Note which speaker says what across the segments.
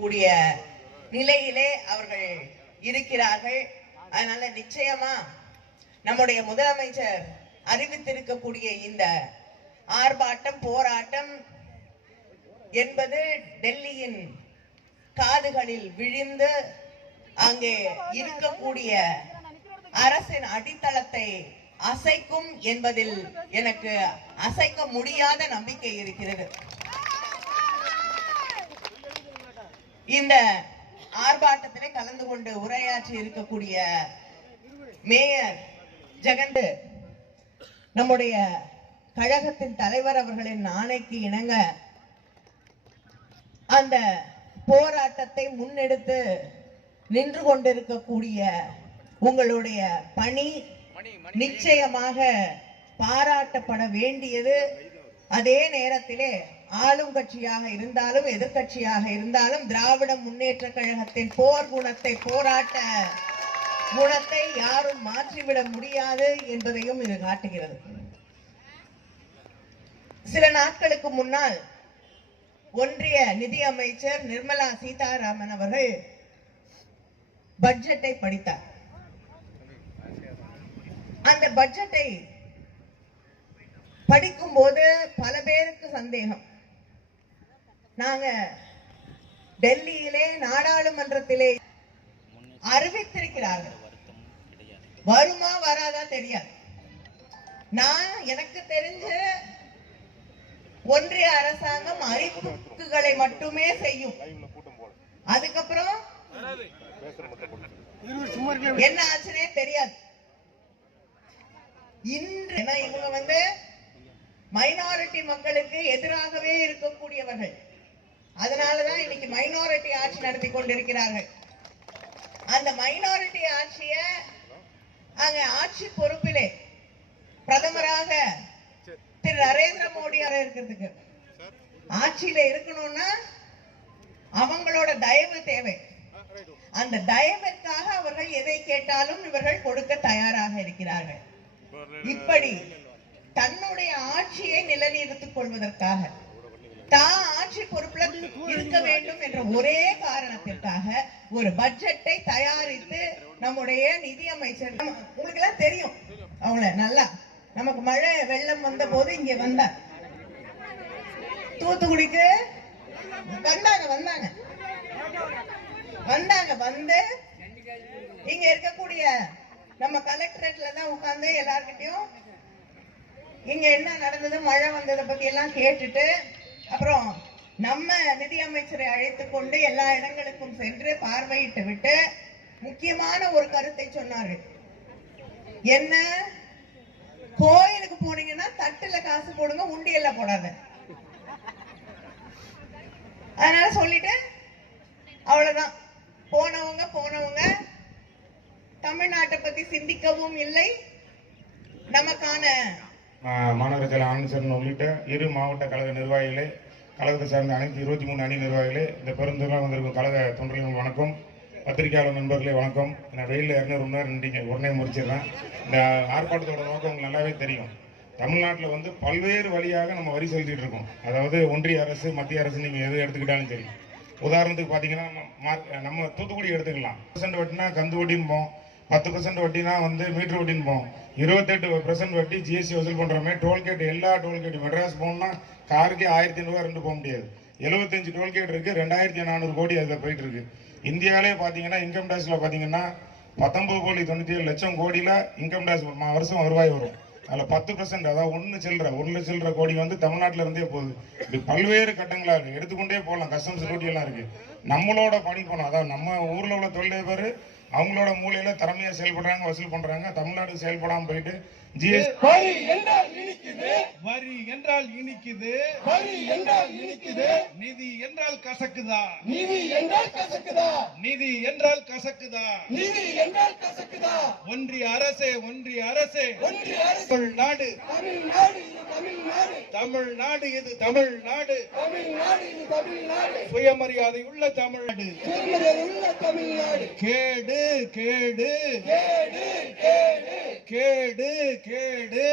Speaker 1: கூடிய நிலையிலே அவர்கள் இருக்கிறார்கள். அதனால நிச்சயமா நம்முடைய முதலமைச்சர் அறிவித்திருக்கக்கூடிய இந்த ஆர்ப்பாட்டம் போராட்டம் என்பது டெல்லியின் காதுகளில் விழுந்து அங்கே இருக்கக்கூடிய அரசின் அடித்தளத்தை அசைக்கும் என்பதில் எனக்கு அசைக்க முடியாத நம்பிக்கை இருக்கிறது. இந்த ஆர்ப்பாட்டத்திலே கலந்து கொண்டு உரையாற்றி இருக்கக்கூடிய மேயர் ஜெகண்டு நம்முடைய கழகத்தின் தலைவர் அவர்களின் ஆணைக்கு இணங்க அந்த போராட்டத்தை முன்னெடுத்து நின்று கொண்டிருக்கக்கூடிய உங்களுடைய பணி நிச்சயமாக பாராட்டப்பட வேண்டியது. அதே நேரத்திலே ஆளும் கட்சியாக இருந்தாலும் எதிர்க்கட்சியாக இருந்தாலும் திராவிட முன்னேற்ற கழகத்தின் போர் குணத்தை போராட்ட குணத்தை யாரும் மாற்றிவிட முடியாது என்பதையும் இது காட்டுகிறது. சில நாட்களுக்கு முன்னால் ஒன்றிய நிதி அமைச்சர் நிர்மலா சீதாராமன் அவர்கள் பட்ஜெட்டை படித்தார். அந்த பட்ஜெட்டை படிக்கும்போது பல பேருக்கு சந்தேகம். நாங்க டெல்லியிலே நாடாளுமன்றத்திலே அறிவித்திருக்கிறார்கள். வருமா வராதா தெரியாது. நான் எனக்கு தெரிஞ்ச ஒன்றிய அரசாங்கம் அறிவிப்புகளை மட்டுமே செய்யும். அதுக்கப்புறம் என்ன ஆச்சுனே தெரியாது. இன்று இவங்க வந்து மைனாரிட்டி மக்களுக்கு எதிராகவே இருக்கக்கூடியவர்கள். அதனாலதான் இன்னைக்கு மைனாரிட்டி ஆட்சி நடத்தி கொண்டிருக்கிறார்கள். அந்த மைனாரிட்டி ஆட்சிய அங்க ஆட்சி பொறுப்பிலே பிரதமராக திரு நரேந்திர மோடி அவர் இருக்கிறதுக்கு. ஆட்சியில இருக்கணும்னா அவங்களோட தயவு தேவை. அந்த தயவிற்காக அவர்கள் எதை கேட்டாலும் இவர்கள் கொடுக்க தயாராக இருக்கிறார்கள். இப்படி தன்னுடைய ஆட்சியை நிலைநிறுத்திக் கொள்வதற்காக தான் ஆட்சி பொறுப்புல இருக்க வேண்டும் என்ற ஒரே காரணத்திற்காக ஒரு பட்ஜெட்டை தயாரித்து நம்முடைய நிதி அமைச்சர் உங்களுக்கு எல்லாம் தெரியும். அவங்கள நல்லா. நமக்கு மழை வெள்ளம் வந்த போது இங்க வந்தார் தூத்துக்குடிக்கு வந்தாங்க வந்தாங்க. வந்தாங்க வந்து இங்க இருக்கக்கூடிய நம்ம கலெக்டரேட்ல தான் உட்கார்ந்து எல்லார்கிட்டயும் இங்க என்ன நடந்தது மழை வந்ததை பத்தி எல்லாம் கேட்டுட்டு அப்புறம் நம்ம நிதி அமைச்சரை அழைத்து கொண்டு எல்லா இடங்களுக்கும் சென்று பார்வையிட்டு விட்டு முக்கியமான ஒரு கருத்தை சொன்னார்கள் என்ன? கோயிலுக்கு போனீங்கன்னா தட்டுல காசு போடுங்க உண்டியல்ல போடாத. அதனால சொல்லிட்டு அவ்வளவுதான். போனவங்க போனவங்க தமிழ்நாட்டை பத்தி சிந்திக்கவும் இல்லை. நமக்கான
Speaker 2: மா- ஆனந்தசரன் உள்ளிட்ட இரு மாவட்ட கழக நிர்வாகிகளே கழகத்தை சார்ந்த அனைத்து இருபத்தி மூணு அணி நிர்வாகிகளே இந்த பெருந்திரளாக வந்திருக்கும் கழக தொண்டர்கள் வணக்கம். பத்திரிகையாளர் நண்பர்களே வணக்கம். நான் வெயிலில் இரநூறு மணி நேரம் நின்றீங்க. உடனே முடிச்சிடுறேன் இந்த ஆர்ப்பாட்டத்தோட நோக்கம் உங்களுக்கு நல்லாவே தெரியும். தமிழ்நாட்டில் வந்து பல்வேறு வழியாக நம்ம வரி செலுத்திட்டு இருக்கோம். அதாவது ஒன்றிய அரசு மத்திய அரசு நீங்கள் எது எடுத்துக்கிட்டாலும் சரி. உதாரணத்துக்கு பார்த்தீங்கன்னா நம்ம நம்ம தூத்துக்குடி எடுத்துக்கலாம். பர்சன்ட் வட்டினா கந்து வட்டின்போம் பத்து பர்சன்ட் வட்டினா வந்து மீட்ரு மீட்டர் போவோம். இருபத்தெட்டு பர்சன்ட் வட்டி ஜிஎஸ்டி வசூல் பண்ணுறோமே டோல்கேட் எல்லா டோல்கேட் மெட்ராஸ் போகணும்னா காருக்கே ஆயிரத்தி ஐநூறுவா ரெண்டு போக முடியாது. எழுபத்தஞ்சு டோல்கேட் இருக்குது ரெண்டாயிரத்தி நானூறு கோடி அதில் போயிட்டு இருக்கு. இந்தியாவிலே பார்த்தீங்கன்னா இன்கம் டேக்ஸில் பார்த்தீங்கன்னா பத்தொம்பது கோடி தொண்ணூற்றி ஏழு லட்சம் கோடியில் இன்கம் டேக்ஸ் வருஷம் வருவாய் வரும். அதில் பத்து பர்சன்ட் அதாவது ஒன்று சில்லற ஒரு சில்லற கோடி வந்து தமிழ்நாட்டில் இருந்தே போகுது. இப்படி பல்வேறு கட்டங்களாக இருக்குது எடுத்துக்கொண்டே போகலாம் கஸ்டம்ஸ் டியூட்டியெல்லாம் இருக்குது நம்மளோட பணி போனோம் அதாவது நம்ம ஊரில் உள்ள தொழிலதிபர் அவங்களோட மூலையில் திறமையாக செயல்படுறாங்க வசூல் பண்ணுறாங்க தமிழ்நாடு செயல்படாமல் போயிட்டு
Speaker 3: வரி என்றால் இனிக்குது.
Speaker 4: வரி என்றால் இனிக்குது.
Speaker 3: வரி என்றால் இனிக்குது.
Speaker 4: நிதி என்றால் கசக்குதா?
Speaker 3: நிதி என்றால் கசக்குதா?
Speaker 4: நிதி என்றால் கசக்குதா?
Speaker 3: நிதி என்றால் கசக்குதா?
Speaker 4: ஒன்றிய அரசே ஒன்றிய அரசே.
Speaker 3: ஒன்றிய அரசு.
Speaker 4: தமிழ்நாடு.
Speaker 3: தமிழ்நாடு இது தமிழ்நாடு.
Speaker 4: தமிழ்நாடு இது தமிழ்நாடு.
Speaker 3: தமிழ்நாடு இது தமிழ்நாடு.
Speaker 4: சுயமரியாதை உள்ள தமிழ்நாடு.
Speaker 3: திருமணம் உள்ள தமிழ்நாடு.
Speaker 4: கேடு கேடு.
Speaker 3: கேடு கேடு.
Speaker 4: கேடு கேடு.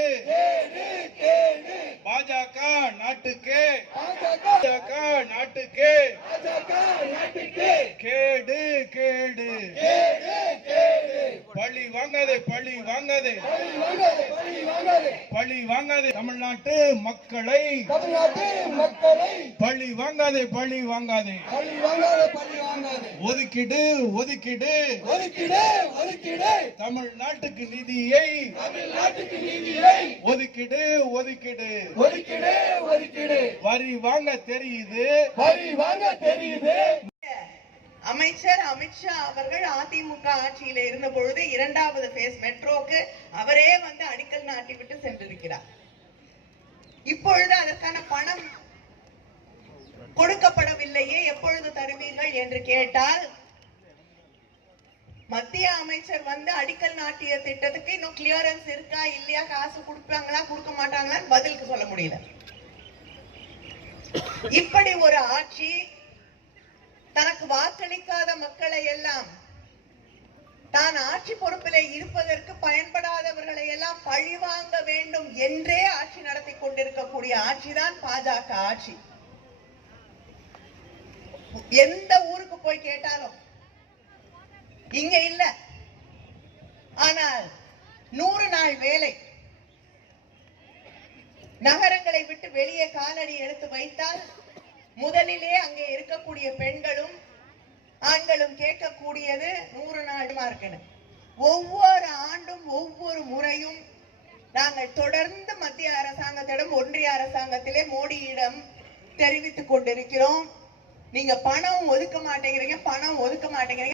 Speaker 4: பாஜக நாட்டுக்கு.
Speaker 3: பாஜக
Speaker 4: நாட்டுக்கு. கேடு. கேடு பழி வாங்காதே பழி வாங்காதே.
Speaker 3: பழி வாங்காதே
Speaker 4: தமிழ்நாட்டு மக்களை.
Speaker 3: பழி வாங்காதே பழி வாங்காதே.
Speaker 4: ஒதுக்கிடு ஒதுக்கிடு.
Speaker 3: ஒதுக்கிடு ஒதுக்கிடு.
Speaker 4: தமிழ்நாட்டுக்கு நிதியை.
Speaker 3: தமிழ்நாட்டுக்கு நீதியை.
Speaker 4: ஒதுக்கிடு ஒதுக்கிடு.
Speaker 3: ஒதுக்கிடு ஒதுக்கிடு.
Speaker 4: வரி வாங்க தெரியுது.
Speaker 3: பழி வாங்க தெரியுது.
Speaker 1: அமைச்சர் அமித்ஷா அவர்கள் அதிமுக ஆட்சியில இருந்த பொழுது இரண்டாவது பேஸ் மெட்ரோக்கு அவரே வந்து அடிக்கல் நாட்டி விட்டு சென்றிருக்கிறார். இப்பொழுது அதற்கான பணம் கொடுக்கப்படவில்லையே எப்பொழுது தருவீர்கள் என்று கேட்டால் மத்திய அமைச்சர் வந்து அடிக்கல் நாட்டிய திட்டத்துக்கு இன்னும் கிளியரன்ஸ் இருக்கா இல்லையா காசு கொடுப்பாங்களா கொடுக்க மாட்டாங்களான்னு பதிலுக்கு சொல்ல முடியல. இப்படி ஒரு ஆட்சி தனக்கு வாக்களிக்காத மக்களை எல்லாம் தான் ஆட்சி பொறுப்பிலே இருப்பதற்கு பயன்படாதவர்களை எல்லாம் பழிவாங்க வேண்டும் என்றே ஆட்சி நடத்தி கொண்டிருக்கக்கூடிய ஆட்சிதான் பாஜக ஆட்சி. எந்த ஊருக்கு போய் கேட்டாலும் இங்க இல்ல. ஆனால் நூறு நாள் வேலை நகரங்களை விட்டு வெளியே காலடி எடுத்து வைத்தால் முதலிலே அங்கே இருக்கக்கூடிய பெண்களும் ஆண்களும் கேட்கக்கூடியது நூறு நாள் மார்க்குன்னு ஒவ்வொரு ஆண்டும் ஒவ்வொரு முறையும் நாங்கள் தொடர்ந்து மத்திய அரசாங்கத்திடம் ஒன்றிய அரசாங்கத்திலே மோடியிடம் தெரிவித்துக் கொண்டிருக்கிறோம். நீங்க பணம் ஒதுக்க மாட்டேங்கிறீங்க பணம் ஒதுக்க மாட்டேங்கிறீங்க.